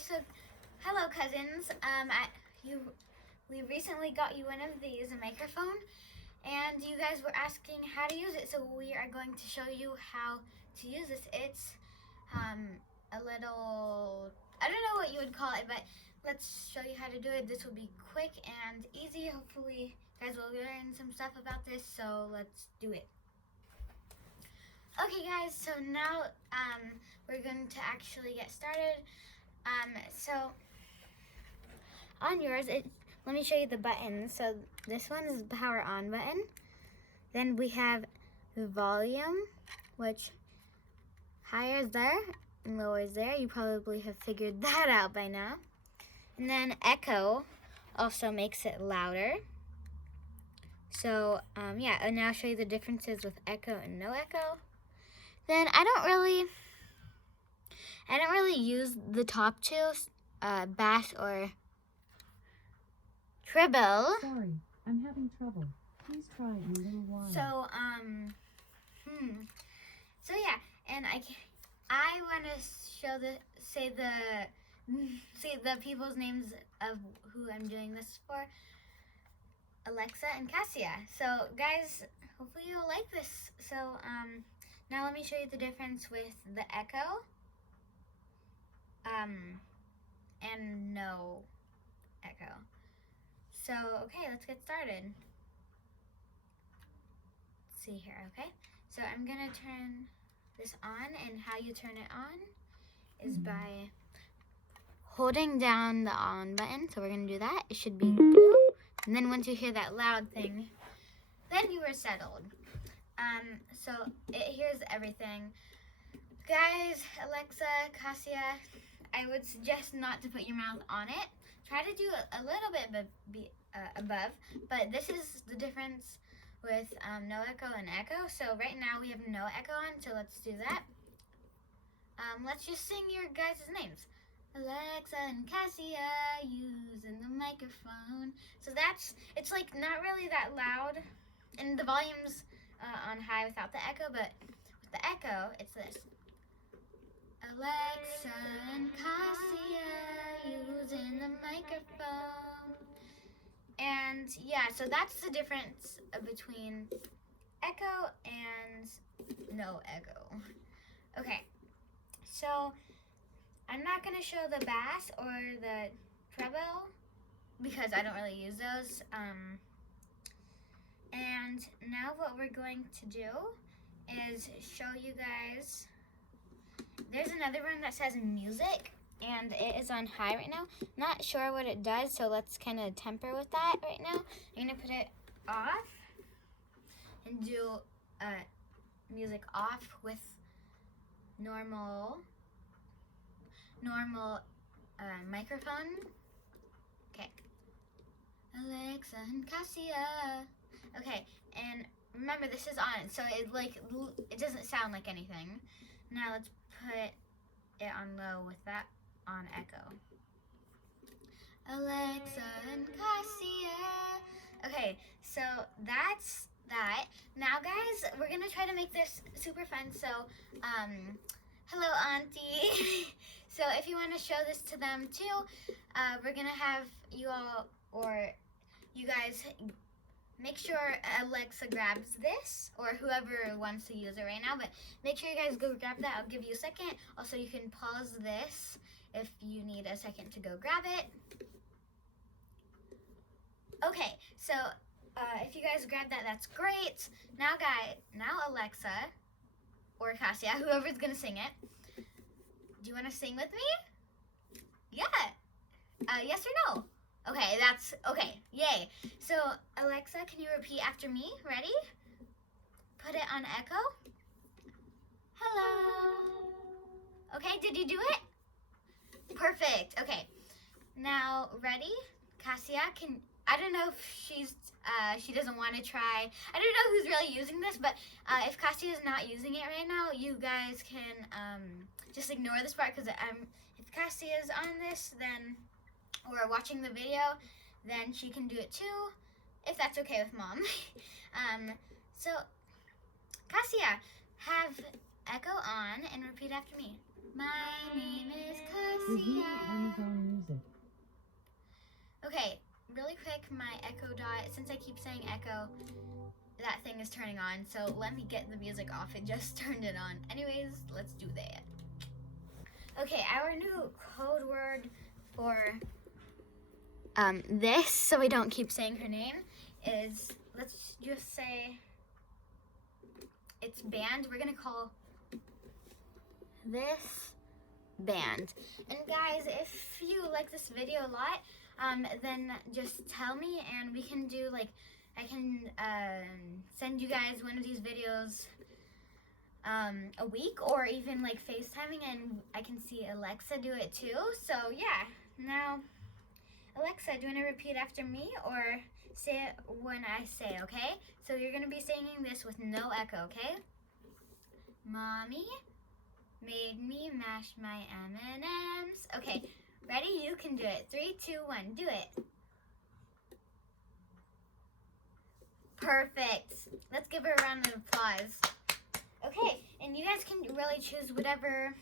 so hello cousins. We recently got you one of these, a microphone, and you guys were asking how to use it. So we are going to show you how to use this. It's a little, I don't know what you would call it, but let's show you how to do it. This will be quick and easy. Hopefully you guys will learn some stuff about this. So let's do it. Okay guys, so now we're going to actually get started. So on yours, let me show you the buttons. So this one is the power on button. Then we have the volume, which higher is there and lower is there. You probably have figured that out by now. And then echo also makes it louder. So yeah, and now I'll show you the differences with echo and no echo. Then I don't really use the top two, bass or treble. Sorry, I'm having trouble. Please try it in a little while. So so yeah, and I want to say the people's names of who I'm doing this for. Alexa and Cassia. So guys, hopefully you'll like this. So now let me show you the difference with the echo and no echo. So okay, let's get started. Let's see here, okay? So I'm gonna turn this on, and how you turn it on is by holding down the on button. So we're gonna do that. It should be blue. And then once you hear that loud thing, then you are settled. So it hears everything. Guys, Alexa, Cassia, I would suggest not to put your mouth on it. Try to do a little bit above, but this is the difference with no echo and echo. So right now we have no echo on, so let's do that. Let's just sing your guys' names. Alexa and Cassia using the microphone. So it's like not really that loud, and the volume's on high without the echo, but with the echo, it's this. Alexa and Cassia using the microphone. And yeah, so that's the difference between echo and no echo. Okay, so I'm not going to show the bass or the treble because I don't really use those. And now what we're going to do is show you guys. There's another one that says music, and it is on high right now. Not sure what it does, so let's kind of temper with that right now. I'm going to put it off and do music off with normal microphone. Okay. Alexa and Cassia. Okay, and remember this is on, so it doesn't sound like anything. Now let's put it on low with that on echo. Alexa and Cassia. Okay, so that's that. Now guys, we're gonna try to make this super fun. So hello auntie. So if you want to show this to them too, we're gonna have you all, or you guys, make sure Alexa grabs this, or whoever wants to use it right now, but make sure you guys go grab that. I'll give you a second. Also, you can pause this if you need a second to go grab it. Okay, so if you guys grab that, that's great. Now Alexa, or Cassia, whoever's gonna sing it, do you want to sing with me? Yeah. Yes or no? Okay, that's okay. Yay. So, Alexa, can you repeat after me? Ready? Put it on echo. Hello. Okay, did you do it? Perfect. Okay. Now, ready? Cassia, I don't know if she doesn't want to try. I don't know who's really using this, but if Cassia is not using it right now, you guys can just ignore this part, because if Cassia is on this, then, or watching the video, then she can do it too, if that's okay with mom. So, Cassia, have echo on and repeat after me. My name is Cassia. Resume Amazon Music. Okay, really quick, my Echo Dot, since I keep saying Echo, that thing is turning on, so let me get the music off. It just turned it on. Anyways, let's do that. Okay, our new code word for this, so we don't keep saying her name, is, let's just say it's band. We're gonna call this band. And guys, if you like this video a lot, then just tell me and we can do like, I can send you guys one of these videos a week, or even like FaceTiming, and I can see Alexa do it too. So yeah, now Alexa, do you want to repeat after me or say it when I say, okay? So you're going to be singing this with no echo, okay? Mommy made me mash my M&Ms. Okay, ready? You can do it. 3, 2, 1, do it. Perfect. Let's give her a round of applause. Okay, and you guys can really choose whatever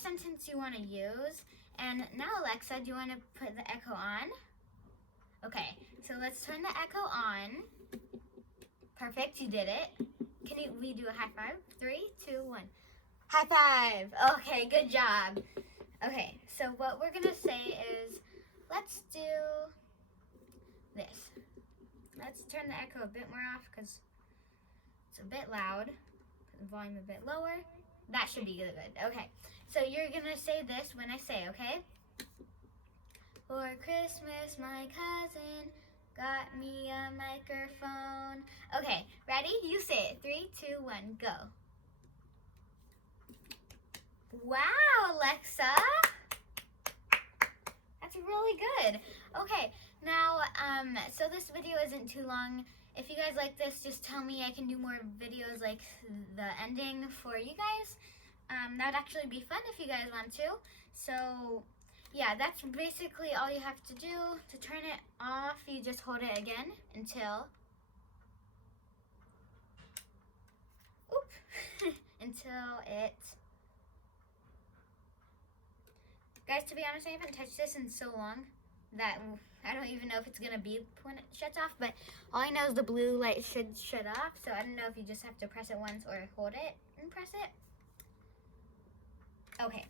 sentence you want to use. And now, Alexa, do you want to put the echo on? Okay, so let's turn the echo on. Perfect, you did it. Can we do a high five? 3, 2, 1. High five. Okay, good job. Okay, so what we're going to say is, let's do this. Let's turn the echo a bit more off because it's a bit loud. Put the volume a bit lower. That should be good. Okay, so you're going to say this when I say, okay? For Christmas, my cousin got me a microphone. Okay, ready? You say it. 3, 2, 1, go. Wow, Alexa. That's really good. Okay, now, so this video isn't too long. If you guys like this, just tell me. I can do more videos like the ending for you guys. That would actually be fun if you guys want to. So, yeah, that's basically all you have to do. To turn it off, you just hold it again until, until it, guys, to be honest, I haven't touched this in so long that I don't even know if it's going to beep when it shuts off, but all I know is the blue light should shut off, so I don't know if you just have to press it once or hold it and press it. Okay.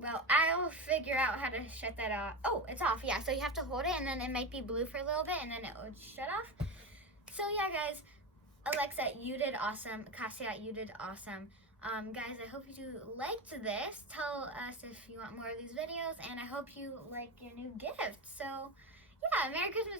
Well, I'll figure out how to shut that off. Oh, it's off, yeah, so you have to hold it, and then it might be blue for a little bit, and then it would shut off. So, yeah, guys, Alexa, you did awesome. Cassia, you did awesome. Guys, I hope you liked this. Tell us if you want more of these videos, and I hope you like your new gift. So, yeah, Merry Christmas,